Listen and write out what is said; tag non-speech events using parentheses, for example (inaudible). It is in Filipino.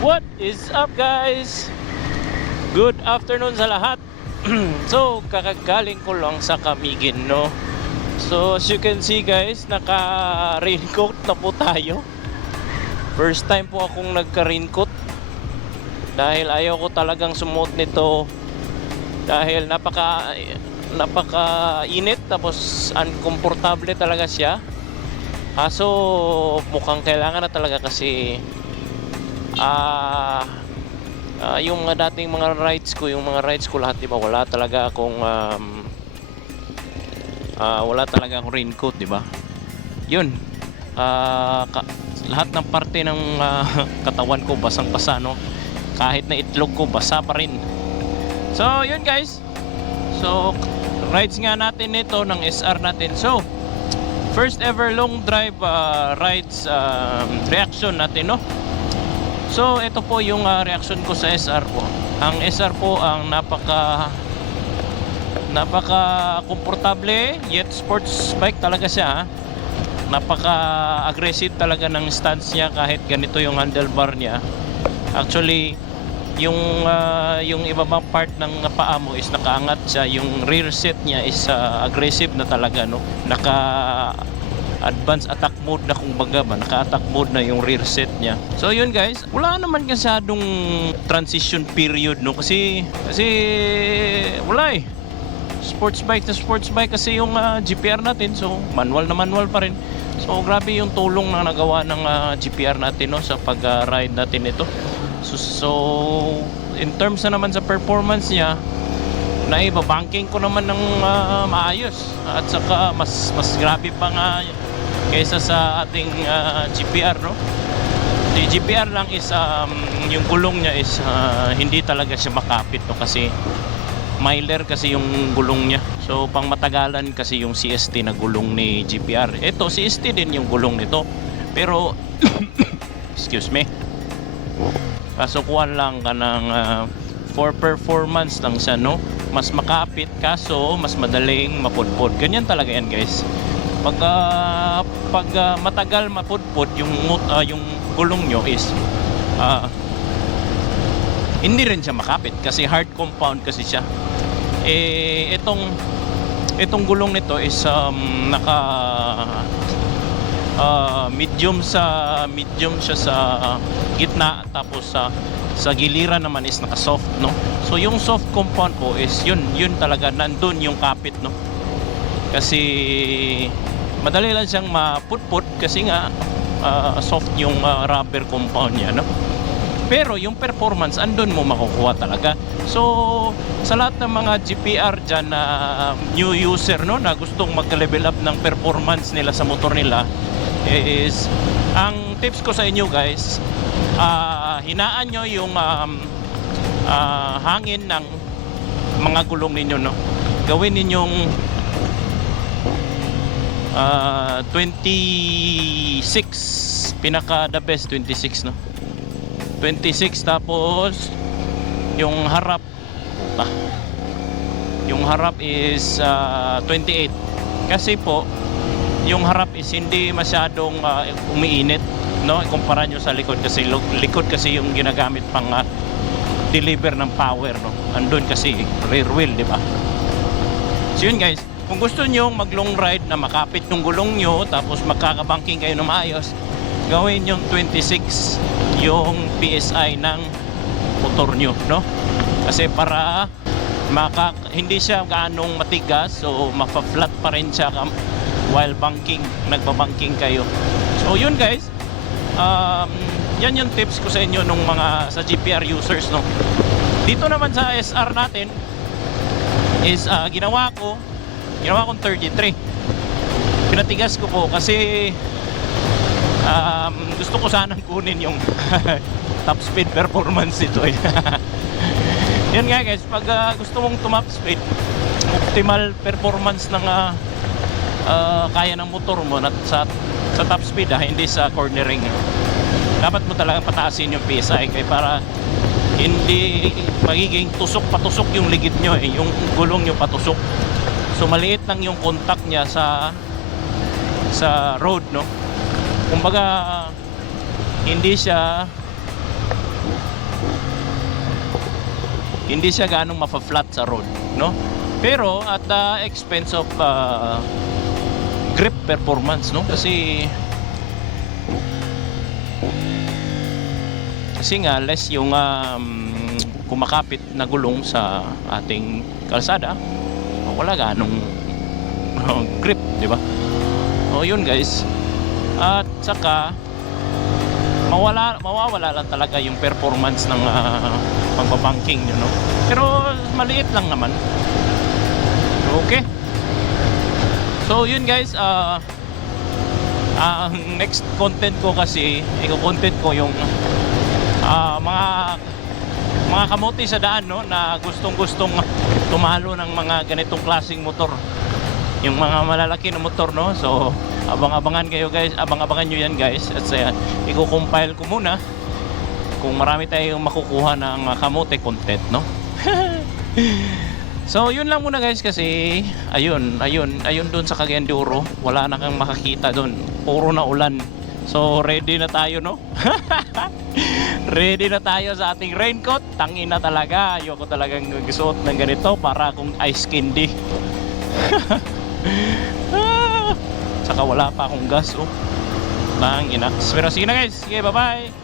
What is up guys? Good afternoon sa lahat. (clears throat) so, kakagaling ko lang sa Kamigin, no? So, as you can see guys, naka-raincoat na po tayo. First time po akong nagka-raincoat. Dahil ayaw ko talagang sumuot nito. Dahil napaka napaka init tapos uncomfortable talaga siya. Kaso mukhang kailangan na talaga kasi ah ah, yung mga dating mga rides ko, yung mga rides ko lahat, di ba, wala talaga akong um, ah, wala talaga akong raincoat, di ba? Yun. Ah, ka- lahat ng parte ng ah, (laughs) katawan ko basang-basa, no? Kahit na itlog ko, basa pa rin. So, yun guys. So, rides nga natin nito ng SR natin. So, first ever long drive ah, rides um, reaction natin, no? So, ito po yung ah, reaction ko sa SR po. Ang SR po ang napaka napaka komportable yet sports bike talaga siya. ha. Napaka aggressive talaga ng stance niya kahit ganito yung handlebar niya. Actually, yung ah, yung ibabang part ng paa mo is nakaangat siya, yung rear set niya is ah, aggressive na talaga no. Naka advanced attack mode na kung baga ba, naka-attack mode na yung rear set niya. So yun guys, wala naman masyadong transition period no kasi kasi wala eh. Sports bike na sports bike kasi yung ah, GPR natin so manual na manual pa rin. So grabe yung tulong na nagawa ng ah, GPR natin no sa pag-ride natin ito. So, so in terms na naman sa performance niya, naibabanking ko naman ng ah, maayos at saka mas mas grabe pa nga kaysa sa ating ah, GPR no? Di GPR lang is um, yung gulong niya is ah, hindi talaga siya makapit no? Kasi miler kasi yung gulong niya. So pang matagalan kasi yung CST na gulong ni GPR ito CST din yung gulong nito. Pero (coughs) excuse me. Kasukuhan lang ka ng ah, for performance lang siya no? Mas makapit kaso mas madaling mapudpod ganyan talaga yan guys pag ah, pag ah, matagal mapudpod yung ah, yung gulong nyo is ah, hindi rin siya makapit kasi hard compound kasi siya. Eh itong itong gulong nito is um, naka ah, medium sa medium siya sa gitna tapos sa sa giliran naman is naka soft no? So yung soft compound po is yun yun talaga nandun yung kapit no? Kasi madali lang siyang maputput kasi nga ah, soft yung ah, rubber compound niya no? Pero yung performance andun mo makukuha talaga. So sa lahat ng mga GPR dyan na new user no na gustong mag-level up ng performance nila sa motor nila is ang tips ko sa inyo guys ah, hinaan nyo yung um, ah, hangin ng mga gulong ninyo no? Gawin ninyong ah, 26 pinaka the best 26 no? 26 tapos yung harap. Puta, yung harap is ah, 28 kasi po yung harap is hindi masyadong ah, umiinit no? Ikumpara nyo sa likod kasi likod kasi yung ginagamit pang ah, deliver ng power no? Andun kasi rear wheel di ba? So yun guys kung gusto nyo mag long ride na makapit yung gulong nyo tapos magkakabanking kayo na maayos gawin yung 26 yung PSI ng motor nyo no? Kasi para maka, hindi siya gaanong matigas so mapa-flat pa rin siya while banking nagbabanking kayo. So yun guys. Um, yan yung tips ko sa inyo nung mga sa GPR users no? Dito naman sa SR natin is ah, ginawa ko ginawa kong 33 pinatigas ko po kasi um, gusto ko sanang kunin yung (laughs) top speed performance nito eh. (laughs) yun nga guys pag ah, gusto mong tumap speed optimal performance ng ah, ah, kaya ng motor mo na sa, sa top speed ah, hindi sa cornering. Dapat mo talagang pataasin yung PSI kaya para hindi magiging tusok patusok yung ligid nyo eh, yung gulong nyo patusok so maliit lang yung contact niya sa sa road no kumbaga hindi siya hindi siya ganong mafa-flat sa road, no? Pero at the expense of uh, grip performance, no? Kasi kasi nga less yung um, kumakapit na gulong sa ating kalsada wala ganong uh, (laughs) grip di ba? O yun guys. At saka mawala mawawala lang talaga yung performance ng uh, pagbabanking nyo no pero maliit lang naman. Okay. So yun guys ah ang next content ko kasi i-content ko yung ah, mga mga kamote sa daan no na gustong-gustong tumalo ng mga ganitong klaseng motor. Yung mga malalaki na motor no. So abang-abangan kayo guys, abang-abangan nyo yan guys. At sa i-compile ko muna kung marami tayong makukuha ng uh, kamote content no. (laughs) so yun lang muna guys kasi ayun, ayun, ayun doon sa Cagayan de Oro, wala na kang makakita doon. Puro na ulan. So ready na tayo no. (laughs) Ready na tayo sa ating raincoat. Tangin na talaga. Ayoko talagang gusuot ng ganito para akong ice candy. (laughs) Saka wala pa akong gas oh. Tangina. Pero sige na guys. Sige, bye-bye.